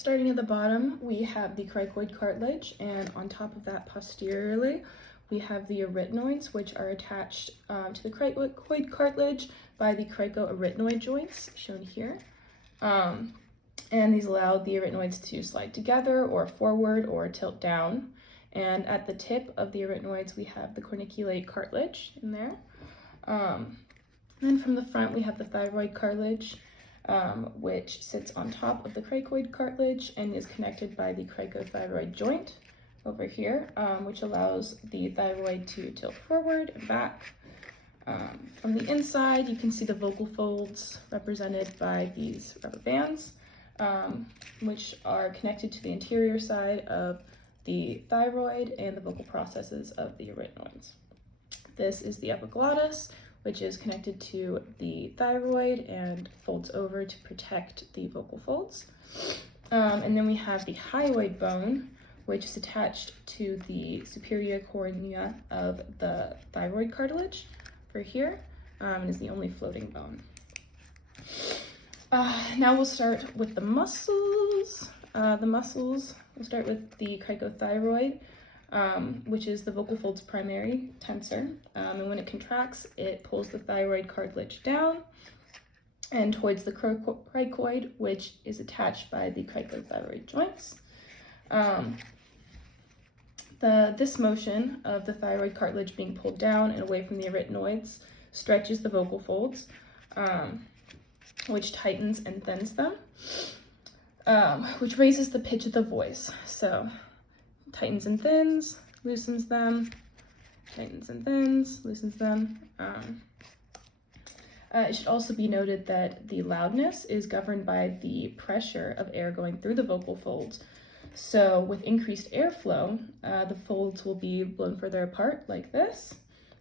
Starting at the bottom, we have the cricoid cartilage, and on top of that posteriorly, we have the arytenoids, which are attached to the cricoid cartilage by the cricoarytenoid joints, shown here. And these allow the arytenoids to slide together or forward or tilt down. And at the tip of the arytenoids, we have the corniculate cartilage in there. Then from the front, we have the thyroid cartilage, which sits on top of the cricoid cartilage and is connected by the cricothyroid joint over here, which allows the thyroid to tilt forward and back. From the inside, you can see the vocal folds represented by these rubber bands, which are connected to the anterior side of the thyroid and the vocal processes of the arytenoids. This is the epiglottis, which is connected to the thyroid and folds over to protect the vocal folds. And then we have the hyoid bone, which is attached to the superior cornea of the thyroid cartilage over here, and is the only floating bone. Now we'll start with the muscles. We'll start with the cricothyroid, which is the vocal fold's primary tensor. And when it contracts, it pulls the thyroid cartilage down and towards the cricoid, which is attached by the cricothyroid joints. This motion of the thyroid cartilage being pulled down and away from the arytenoids stretches the vocal folds, which tightens and thins them, which raises the pitch of the voice. So tightens and thins, loosens them, tightens and thins, loosens them. It should also be noted that the loudness is governed by the pressure of air going through the vocal folds. So with increased airflow, the folds will be blown further apart like this,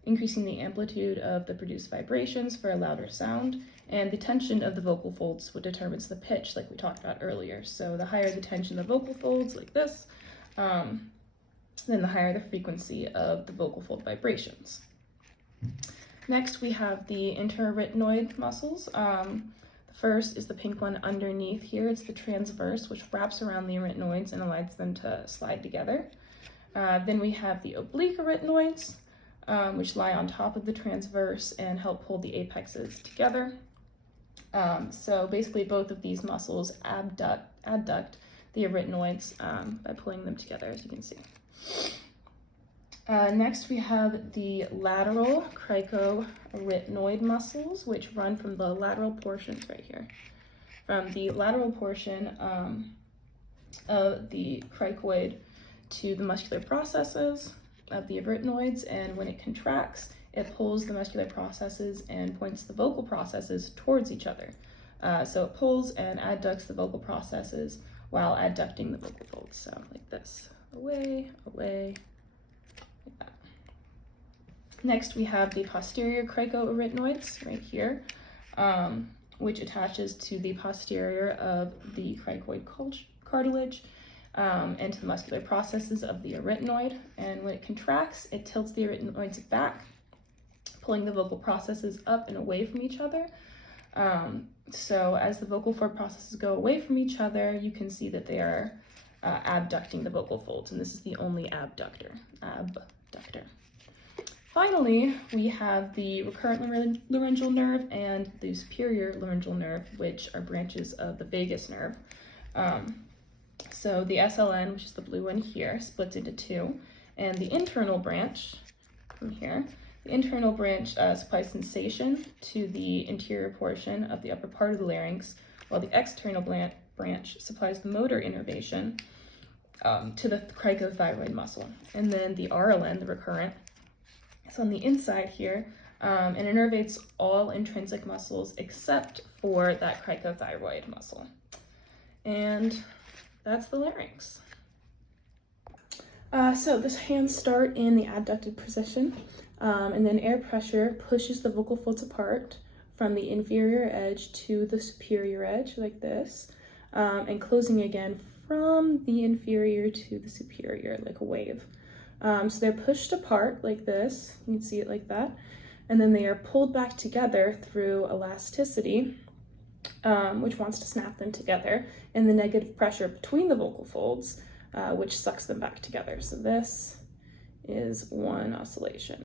increasing the amplitude of the produced vibrations for a louder sound, and the tension of the vocal folds what determines the pitch, like we talked about earlier. So the higher the tension of the vocal folds, like this, then the higher the frequency of the vocal fold vibrations. Next, we have the interarytenoid muscles. The first is the pink one underneath here. It's the transverse, which wraps around the arytenoids and allows them to slide together. Then we have the oblique arytenoids, which lie on top of the transverse and help hold the apexes together. So basically both of these muscles adduct the arytenoids by pulling them together, as you can see. Next, we have the lateral cricoarytenoid muscles, which run from the lateral portions right here. From the lateral portion of the cricoid to the muscular processes of the arytenoids, and when it contracts, it pulls the muscular processes and points the vocal processes towards each other. So it pulls and adducts the vocal processes while adducting the vocal folds. So like this, away, away, like that. Next, we have the posterior cricoarytenoids right here, which attaches to the posterior of the cricoid cartilage and to the muscular processes of the arytenoid. And when it contracts, it tilts the arytenoids back, pulling the vocal processes up and away from each other. So as the vocal fold processes go away from each other, you can see that they are abducting the vocal folds, and this is the only abductor. Finally, we have the recurrent laryngeal nerve and the superior laryngeal nerve, which are branches of the vagus nerve. So the SLN, which is the blue one here, splits into two, and the internal branch from here, the internal branch supplies sensation to the interior portion of the upper part of the larynx, while the external branch supplies the motor innervation to the cricothyroid muscle. And then the RLN, the recurrent, is on the inside here and innervates all intrinsic muscles except for that cricothyroid muscle. And that's the larynx. So the hands start in the adducted position, and then air pressure pushes the vocal folds apart from the inferior edge to the superior edge, like this, and closing again from the inferior to the superior, like a wave. So they're pushed apart like this, you can see it like that, and then they are pulled back together through elasticity which wants to snap them together, and the negative pressure between the vocal folds, which sucks them back together. So this is one oscillation.